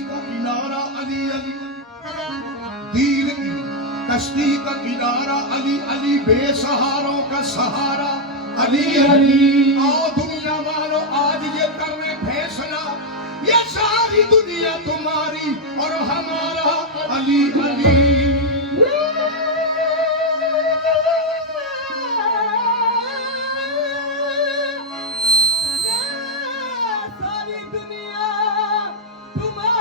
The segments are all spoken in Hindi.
का किनारा अली अली, दिल की कश्ती का किनारा अली अली, बेसहारों का सहारा अली अली। आओ दुनिया वालों आज ये करने फैसला, ये सारी दुनिया तुम्हारी और हमारा अली अली। सारी दुनिया तुम्हारी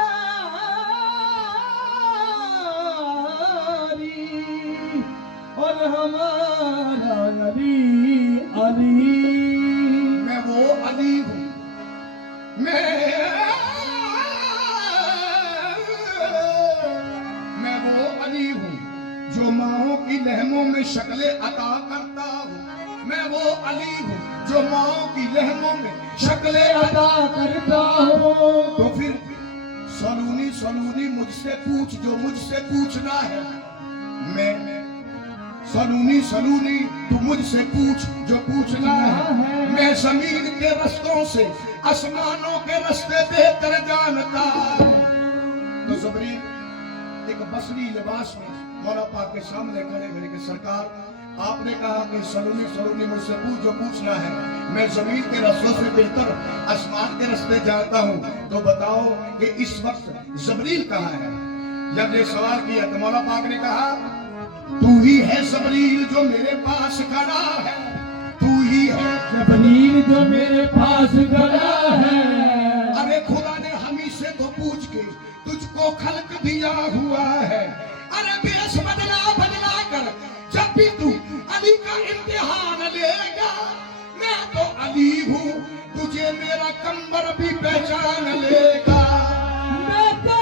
और हमारा अली अली। मैं वो अली हूँ, मैं वो अली हूँ जो माओ की लहमों में शक्लें अता करता हूँ। मैं वो अली हूँ जो माओ की लहमों में शक्लें अता करता हूँ। तो फिर सलूनी सलूनी मुझसे पूछ जो मुझसे पूछना है। मैं सलूनी सलूनी तू मुझसे पूछ जो पूछना है। मैं जमीन के रस्तों से आसमानों के रास्ते बेहतर जानता हूं। तो जबरील एक बसरी लिबास में मौला पाक के सामने खड़े खड़े के सरकार, आपने कहा कि सलूनी सलूनी मुझसे पूछ जो पूछना है। मैं जमीन के रास्तों से बेहतर आसमान के रास्ते जानता हूँ। तो बताओ कि इस वक्त जबरील कहाँ है? जब ये सवाल किया तो मौला पाक ने कहा, तू ही है जबरील जो मेरे पास खड़ा है। तू ही है जबरील जो मेरे पास खड़ा है। अरे खुदा ने हम ही से तो पूछ के तुझको खल्क दिया हुआ है। अरे बेस बदला बदला कर जब भी तू अली का इम्तिहान लेगा, मैं तो अली हूँ, तुझे मेरा कंबर भी पहचान लेगा। मैं तो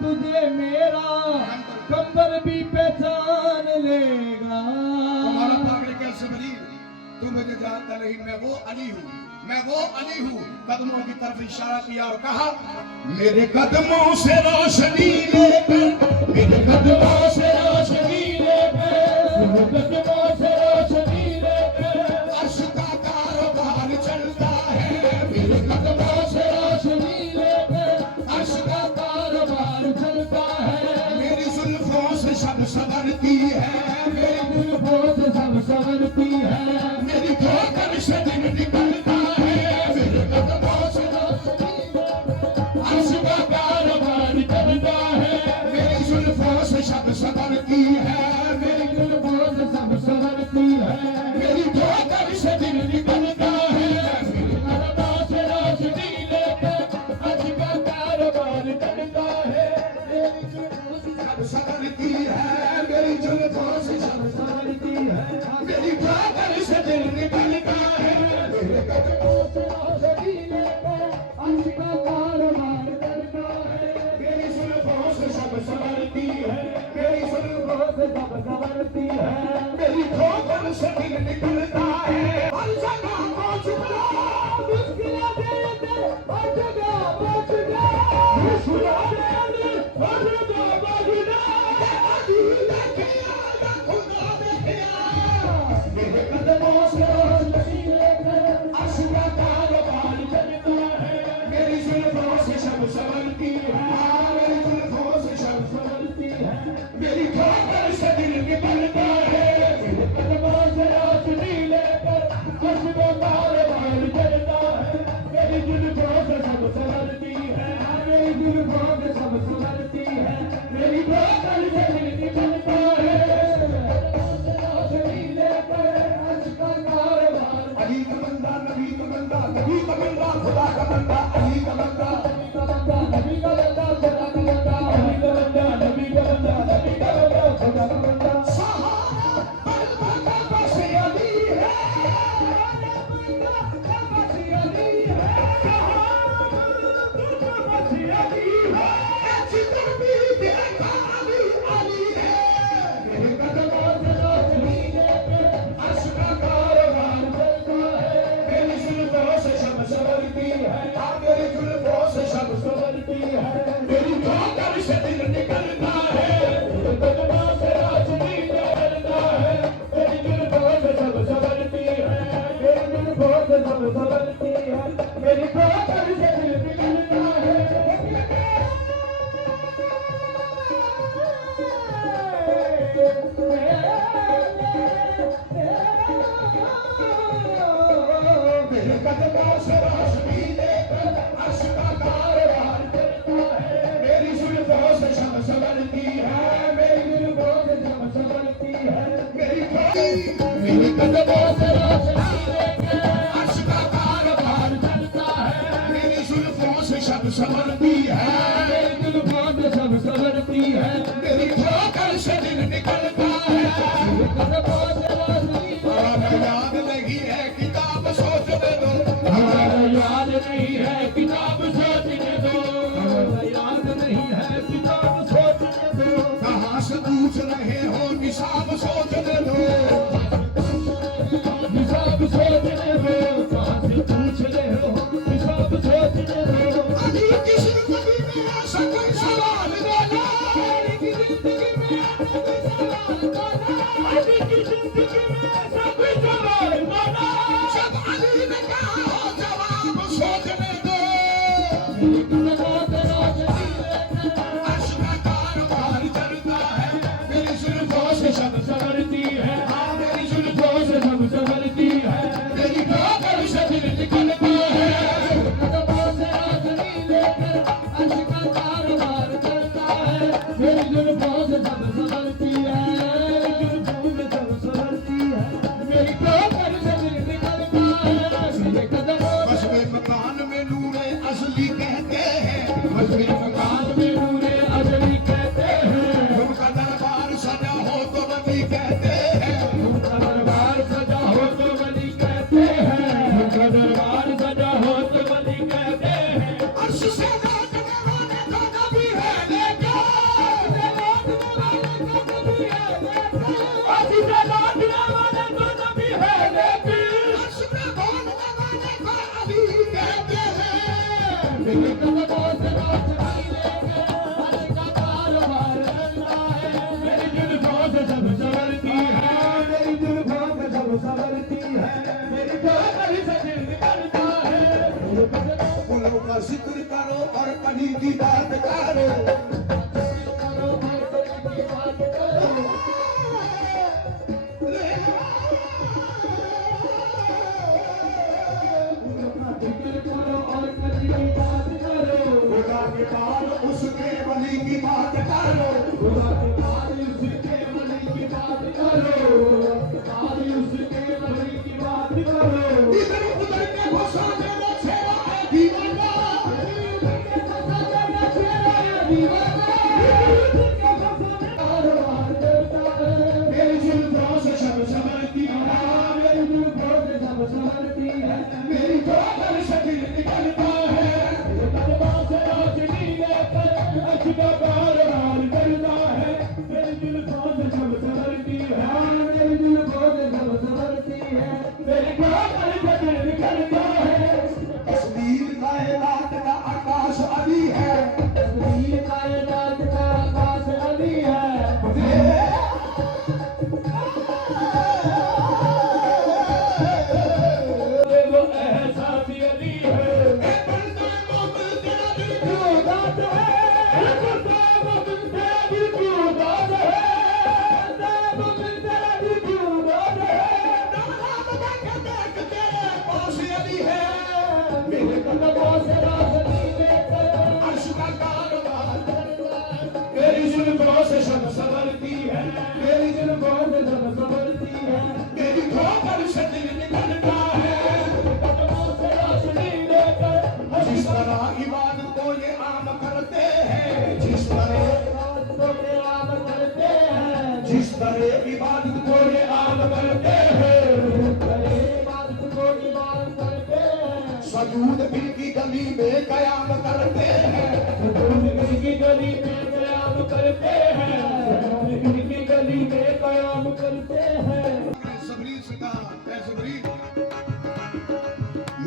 तुझे मेरा कंबर भी पहचान लेगा। तुम्हारा पागल क्या जबरील, तू मुझे जानता नहीं, मैं वो अली हूँ, मैं वो अली हूँ। कदमों की तरफ इशारा किया और कहा, मेरे कदमों से रोशनी लेकर, मेरे कदमों से रोशनी लेकर, मेरे कदमों से रोशनी लेकर अर्श का कारोबार चलता है। मेरे कदमों से रोशनी लेकर अर्श का कारोबार चलता है। मेरी जुल्फों से सब संवरती है। मेरी जुल्फों से सब संवरती है। मेरी ठोकर से दिन निकलता है। मेरे कदमों से अर्श का कारोबार चलता है। मेरी जुल्फों से सब संवरती है। मेरी जुल्फों से सब संवरती है। मेरी ठोकर से दिन निकलता है। मेरी कदमों से रोशनी लेकर अर्श का कारोबार चलता है। मेरी जुल्फों से सब संवरती है। मेरी जुल्फों से सब संवरती है। मेरी ठोकर से दिन निकलता है। मेरे कदमों से रोशनी लेकर अर्श का कारोबार चलता है। मेरी जुल्फों से सब संवरती है। मेरी जुल्फों जुल्फों से सब संवरती है। मेरी ठोकर से दिन निकलता है। हर जगह पहुंच गया, मुश्किलें देते हर जगह पहुंच गए। मुश्किलें देते हर जगह पहुंच गए। अली देखे आया, खुदा देखे आया। मेरे कदमों से रोशनी लेकर अर्श का कारोबार चलता है। मेरी जुल्फों से सब संवरती है। मेरी जुल्फों से सब संवरती है। मेरी ठोकर से दिन निकलता है। मेरे कदमों से रोशनी लेकर अर्श का कारोबार चलता है। मेरी जुल्फों से सब संवरती है। मेरी जुल्फों से सब संवरती है। मेरी ठोकर से दिल निकलता है। रोशनी लेकर अर्श का कारोबार अली का बंदा, नबी का बंदा, नबी का बंदा, खुदा का बंदा, अली का बंदा। नबी का बंदा, खुदा का बंदा, अली का बंदा, नबी का बंदा, नबी का बंदा, खुदा का बंदा। सहारा बंदा बस अली है। बस अली है। बस अली है। जितना भी देखा अली अली है। मेरे कदमों से रोशनी लेकर अर्श का कारोबार चलता है। मेरी जुल्फों से सब संवरती है। मेरी जुल्फों से मेरे कदमों से रोशनी लेकर अर्श का कारवां चलता है। मेरी जुल्फों से शब संवरती है, मेरी जुल्फों से शब संवरती है। मेरे कदमों से रोशनी लेकर अर्श का कारवां चलता है। मेरी जुल्फों से शब संवरती है, मेरी जुल्फों से शब संवरती है। मेरी ठोकर से दिन निकलता है। याद नहीं है किताब सोचने दो, याद नहीं है किताब सोचने दो, याद नहीं है किताब सोचने दो। कहाँ से पूछ रहे हो निशाब सोचने दो, हिसाब सोचने दो, कहाँ से पूछ रहे हो हिसाब सोचने दो। अभी की जिंदगी में ऐसा कोई सवाल देना, अभी की जिंदगी में ऐसा कोई सवाल करना, अभी की जिंदगी में ऐसा कोई सवाल करना। जब अली ने कहा हो जवाब सोचने दो। अर्श का कारवां चलता है, मेरी जुल्फों से शब संवरती है, हाँ मेरी जुल्फों जुल्फों से सब संवरती है। मेरी ठोकर से दिन निकलता है। कदमों से रोशनी लेकर अर्श का कारवां चलता है। मेरी जुल्फों से सब संवरती है, जुल्फों से सब संवरती है। मेरी ठोकर से दिल निकलता है। मेरे कदमों से मशवे मकान में नूरे असली कहते हैं, मजबूरी मकान में नूरे अजली कहते हैं। उनका दरबार सजा हो तो वली कहते हैं। उनका दरबार सजा हो तो वली कहते हैं, उनका दरबार सजा हो तो वली कहते हैं। अर्श से लौटने वाले को कभी है लेकर, अर्श से लौटने वाले को नबी है लेकिन, अर्श में बोलने वाले को अली कहते हैं। मेरे कदमों से रोशनी लेकर अर्श का कारवां चलता है। मेरी जुल्फों से सब संवरती है, मेरी जुल्फों से सब संवरती है। मेरी ठोकर से दिल निकलता है। मेरे कदमों फूलों का जिक्र करो और कली की बात करो। करो और कली की बात करो। जिक्र करो और कली की बात करो। खुदा के बाद उसके वली की बात करो। खुदा के बाद उसके वली की बात करो, बाद उसके वली की बात करो। इधर उधर के घुसा देना छेड़ा है दीवाना, मेरी जुल्फों से शब संवरती है, मेरी ठोकर से दिल निकलता है। तस्वीर कायनात का आकाश अली है। अर्श का कारवां मेरी जुल्फों से शब संवरती है, मेरी जुल्फों से शब संवरती है। मेरी ठोकर से दिल निकलता है। जिस तरह इबादत को ये आम करते हैं, जिस तरह इबादत को ये आम करते हैं, सजूद फिर की गली में कयाम करते हैं। ज़बरीन से कहा, ऐ ज़बरीन,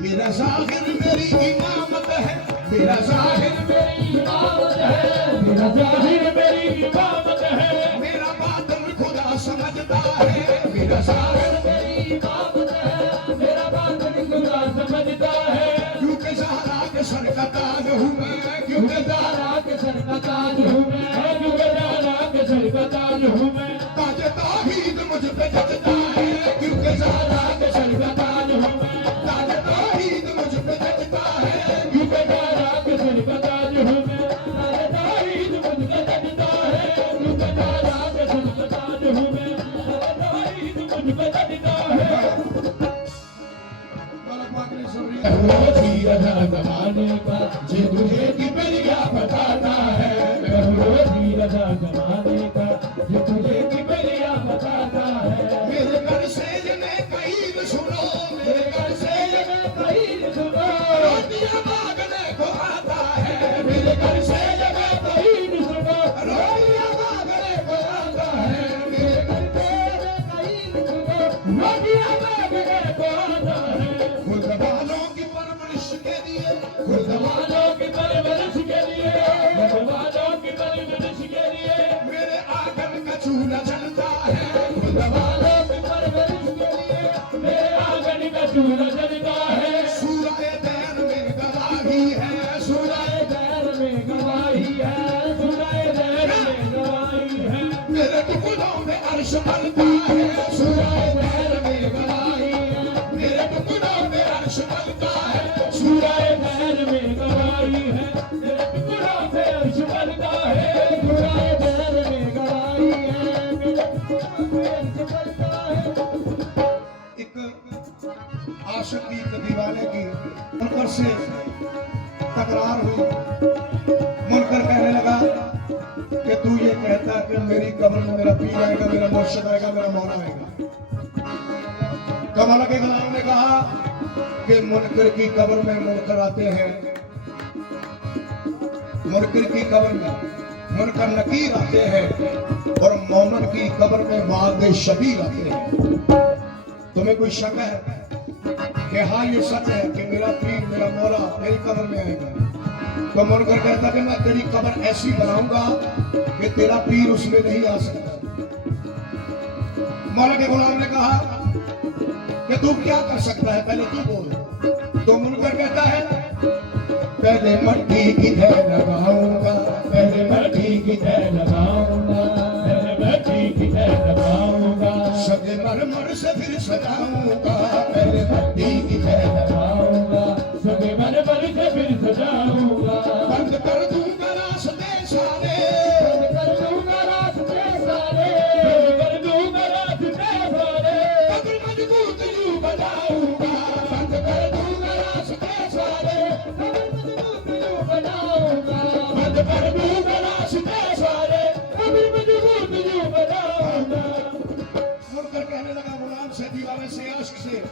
मेरा ज़ाहिर मेरी इमामत है, मेरा ज़ाहिर मेरी इमामत है, मेरा ज़ाहिर मेरी इमामत है, मेरा बातिन खुदा समझता है। मेरा ज़ाहिर मेरी इमामत है, मेरा बातिन खुदा समझता है। क्योंकि ज़हरा के सर का ताज हूँ मैं, क्योंकि ज़हरा के सर का ताज हूँ मैं, क्योंकि ज़हरा के सर का ताज हूँ मैं। ताज तौहीद मुझ पे जचता है, क्योंकि ज़हरा के रोजी रजा जमाने का ये तुझे की बढ़िया बताता है रोजी रजा जमाने का ये तुझे की बढ़िया बताता है मेरे घर से जने कहीं न सुनो, मेरे घर से जने कहीं सुनो रोटियां मांगने को आता है, मेरे घर से जगह कहीं सुनो रोटियां मांगने को आता है, मेरे घर से कहीं सुनो रोटियां मांगने को आता है खुद वालों की परवरिश के लिए, खुद वालों की परवरिश के लिए खुद वालों की परवरिश के लिए मेरे आंगन का चूल्हा जलता है, खुद वालों की परवरिश के लिए मेरे आंगन का चूल्हा जलता है सूरह दैन में गवाही है, सूरह सुनाए दैर में गवाही है सुनाए दैर में गवाही है मेरे टुकड़ों में अर्श मलता है, सूरह सुनाए दैर में गवाही है मेरे टुकड़ों में अर्श मलता है, सुनाए दैर में गवाही है तेरे टुकड़ों से अर्श बनता है सुनाए दैर में गवाही है मेरे टुकड़ों से अर्श बनता है एक आशिक की एक दीवाने की मुनकर से तकरार हुई। मुनकर कहने लगा कि तू ये कहता कि मेरी कब्र में मेरा पीर आएगा, मेरा मुर्शिद आएगा, मेरा मौला आएगा। कमला के गुलाम ने कहा कि मुनकर की कब्र में मुनकर आते हैं, मुनकर की कब्र में मुनकर नकीर आते हैं और मोमन की कब्र में वाद शबीर आते हैं। तुम्हें कोई शक है कि हाँ ये सच है कि मेरा पीर मेरा मौला मेरी कब्र में आएगा? तो मुनकर कहता कि मैं तेरी कब्र ऐसी बनाऊंगा कि तेरा पीर उसमें नहीं आ सकता। मौला के गुलाम ने कहा कि तू क्या कर सकता है, पहले तू बोल। तो मुनकर कहता है पहले मट्टी की तह लगाऊंगा, पहले मट्टी की तह लगाऊंगा पहले मट्टी की तह लगाऊंगा सगे मरमर से फिर सजाऊंगा, पहले मट्टी की तह लगाऊंगा सगे मन पर से फिर सजाऊंगा बंद कर दूंगा रास्ते सारे, बंद कर दूंगा रास्ते सारे बंद कर दूंगा रास्ते सारे कब्र मजबूत यूं बनाऊंगा, बंद कर दूंगा रास्ते सारे, कब्र मजबूत यूं बनाऊंगा बंद कर दूंगा रास्ते सारे। कब्र मजबूत यूं बनाऊंगा मुनकर कहने लगा गुलाम से दीवाने से आशिक से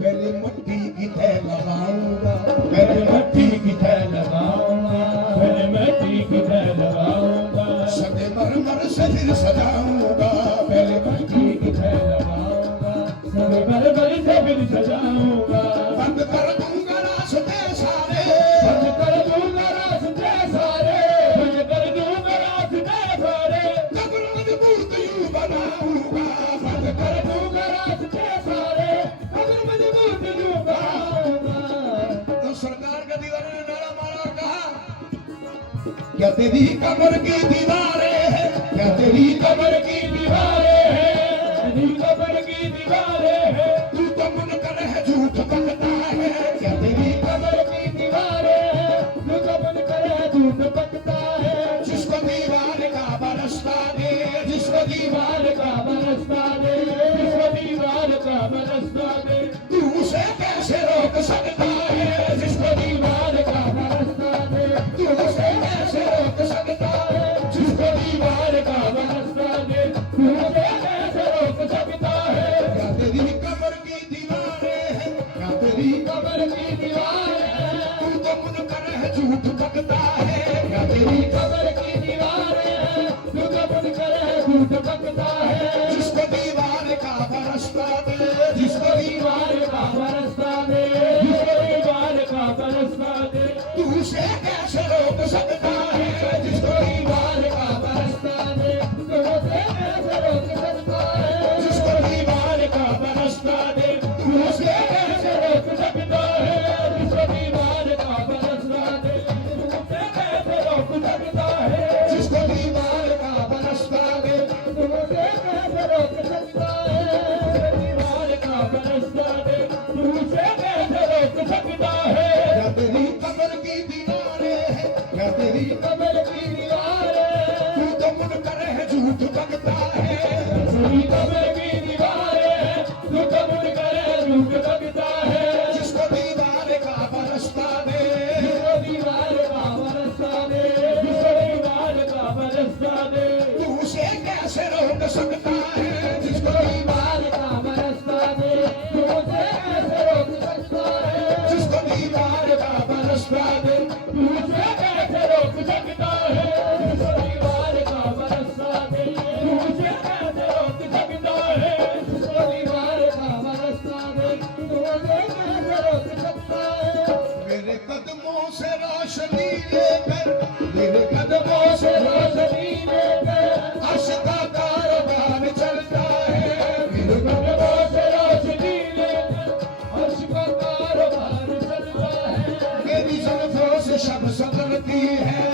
पहले मट्टी की तह लगाऊंगा, पहले मट्टी की तह लगाऊंगा पहले मट्टी की तह लगाऊंगा सगे मरमर से फिर सजाऊंगा, पहले मट्टी की तह लगाऊंगा सगे पर से फिर सजाऊंगा बंद कर दूंगा रास्ते सारे, बंद कर दूंगा रास्ते सारे बंद कर दूंगा रास्ते सारे कब्र मजबूत यूं बनाऊंगा, बंद कर कर दूंगा रास्ते सारे कब्र मजबूत यूं बनाऊंगा तो सरकार का दीवाने ने नारा मारा और कहा क्या तेरी कब्र की दीवारें हैं, क्या तेरी कब्र की दीवारें हैं तेरी कब्र की दीवारें हैं तू तो मुनकर है झूठ बकता है, क्या तेरी कब्र की दीवारें हैं जो कब्र करे झूठ पकता है जिसको दीवार का बरसता दे, जिसको दीवार का बरसता दे जिसको दीवार का बरसता दे तू उसे कैसे रोक सकता है, जिसको दीवार का बरसता दे तू उसे कैसे रोक सकता है, जिसको दीवार का बरसता दे तू उसे कैसे रोक सकता है क्या तेरी कब्र की दीवारें हैं, क्या तेरी कब्र की दीवारें हैं तू तो मुनकर है झूठ बकता है, क्या तेरी तेरी कब्र की दीवारें हैं जो कब्र करे झूठ पकता है जिसको दीवार का बरसता दे, जिसको दीवार का बरसता दे जिसको दीवार का बरसता दे तू उसे कैसे रोक सकता है, जिसको दीवार का बरसता दे तो उसे कैसे रोक सकता है जिसको दीवार का बरसता दे तू उसे कैसे रोक सकता है जिसको दीवार का बरसता दे तू उसे कैसे रोक सकता है जिसको दीवार का बरसता दे, तू उसे कैसे रोक सकता है दीवार का बरसता दे तू उसे कैसे रोक सकता है क्या तेरी कब्र की दीवारें हैं, क्या तेरी कब्र की दीवारें तू तो मुनकर है झूठ बकता है, तेरी कब्र की दीवारें तू कबूल करे झूठ लगता है जिसको दीवार संवरती है